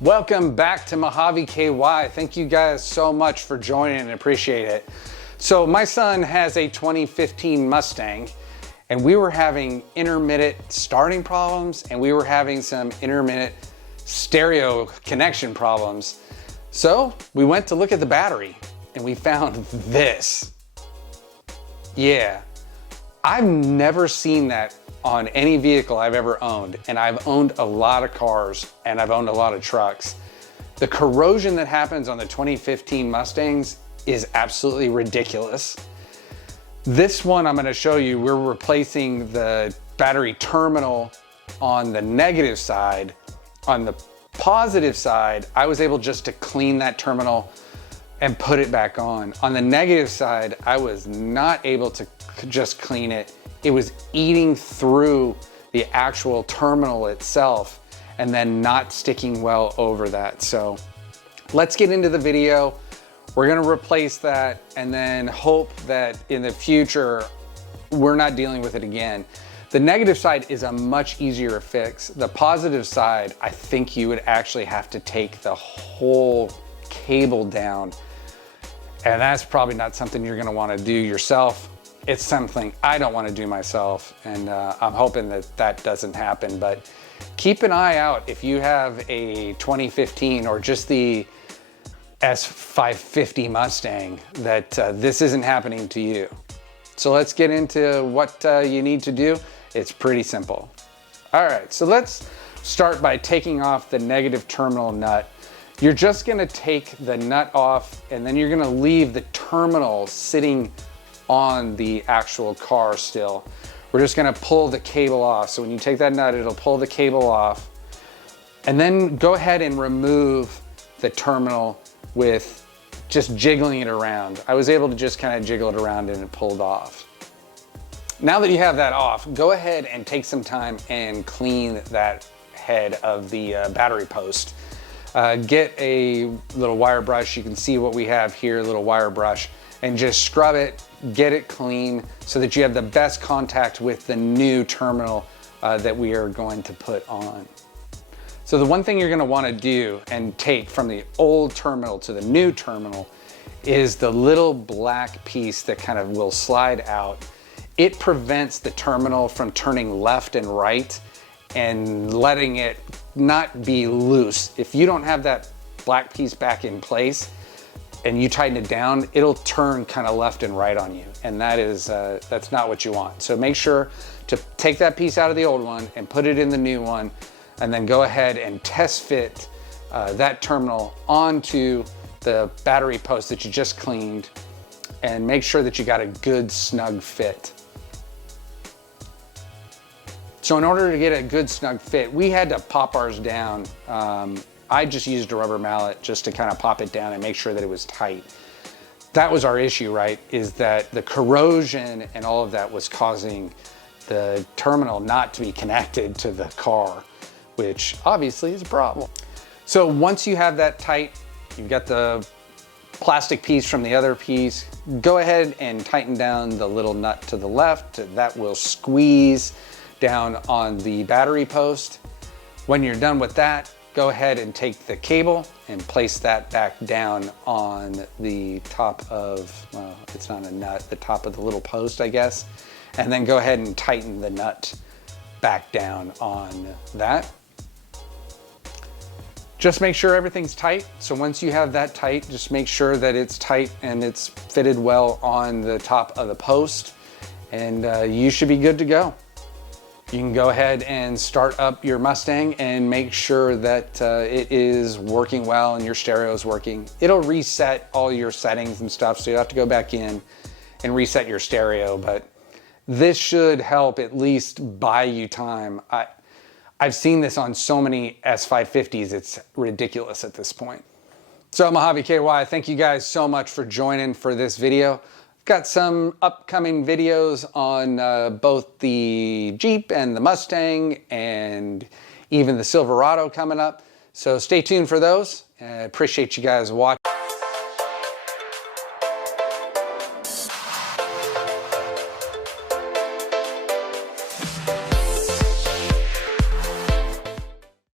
Welcome back to Mojave KY. Thank you guys so much for joining and appreciate it. So my son has a 2015 Mustang and we were having intermittent starting problems and we were having some intermittent stereo connection problems. So we went to look at the battery and we found this. Yeah, I've never seen that on any vehicle I've ever owned, and I've owned a lot of cars and I've owned a lot of trucks. The corrosion that happens on the 2015 Mustangs is absolutely ridiculous. This one I'm going to show you, we're replacing the battery terminal on the negative side. On the positive side, I was able just to clean that terminal and put it back on. On the negative side, I was not able to just clean it. It was eating through the actual terminal itself and then not sticking well over that. So let's get into the video. We're gonna replace that and then hope that in the future, we're not dealing with it again. The negative side is a much easier fix. The positive side, I think you would actually have to take the whole cable down. And that's probably not something you're gonna wanna do yourself. It's something I don't want to do myself, and I'm hoping that that doesn't happen. But keep an eye out if you have a 2015 or just the S550 Mustang, that this isn't happening to you. So let's get into what you need to do. It's pretty simple. All right, so let's start by taking off the negative terminal nut. You're just gonna take the nut off and then you're gonna leave the terminal sitting on the actual car still. We're just gonna pull the cable off. So when you take that nut, it'll pull the cable off. And then go ahead and remove the terminal with just jiggling it around. I was able to just kind of jiggle it around and it pulled off. Now that you have that off, go ahead and take some time and clean that head of the battery post. Get a little wire brush. You can see what we have here, a little wire brush, and just scrub it, get it clean so that you have the best contact with the new terminal that we are going to put on. So the one thing you're gonna wanna do and take from the old terminal to the new terminal is the little black piece that kind of will slide out. It prevents the terminal from turning left and right and letting it not be loose. If you don't have that black piece back in place, and you tighten it down, it'll turn kind of left and right on you. And that is, that's not what you want. So make sure to take that piece out of the old one and put it in the new one, and then go ahead and test fit that terminal onto the battery post that you just cleaned, and make sure that you got a good snug fit. So in order to get a good snug fit, we had to pop ours down. I just used a rubber mallet just to kind of pop it down and make sure that it was tight. That was our issue, right? Is that the corrosion and all of that was causing the terminal not to be connected to the car, which obviously is a problem. So once you have that tight, you've got the plastic piece from the other piece, go ahead and tighten down the little nut to the left. That will squeeze down on the battery post. When you're done with that, go ahead and take the cable and place that back down on the top of, well, it's not a nut, the top of the little post, I guess. And then go ahead and tighten the nut back down on that. Just make sure everything's tight. So once you have that tight, just make sure that it's tight and it's fitted well on the top of the post, and you should be good to go. You can go ahead and start up your Mustang and make sure that it is working well and your stereo is working. It'll reset all your settings and stuff, so you have to go back in and reset your stereo, but this should help at least buy you time. I've seen this on so many S550s, it's ridiculous at this point. So Mojave KY, thank you guys so much for joining for this video. Got some upcoming videos on both the Jeep and the Mustang and even the Silverado coming up. So stay tuned for those. Appreciate you guys watching.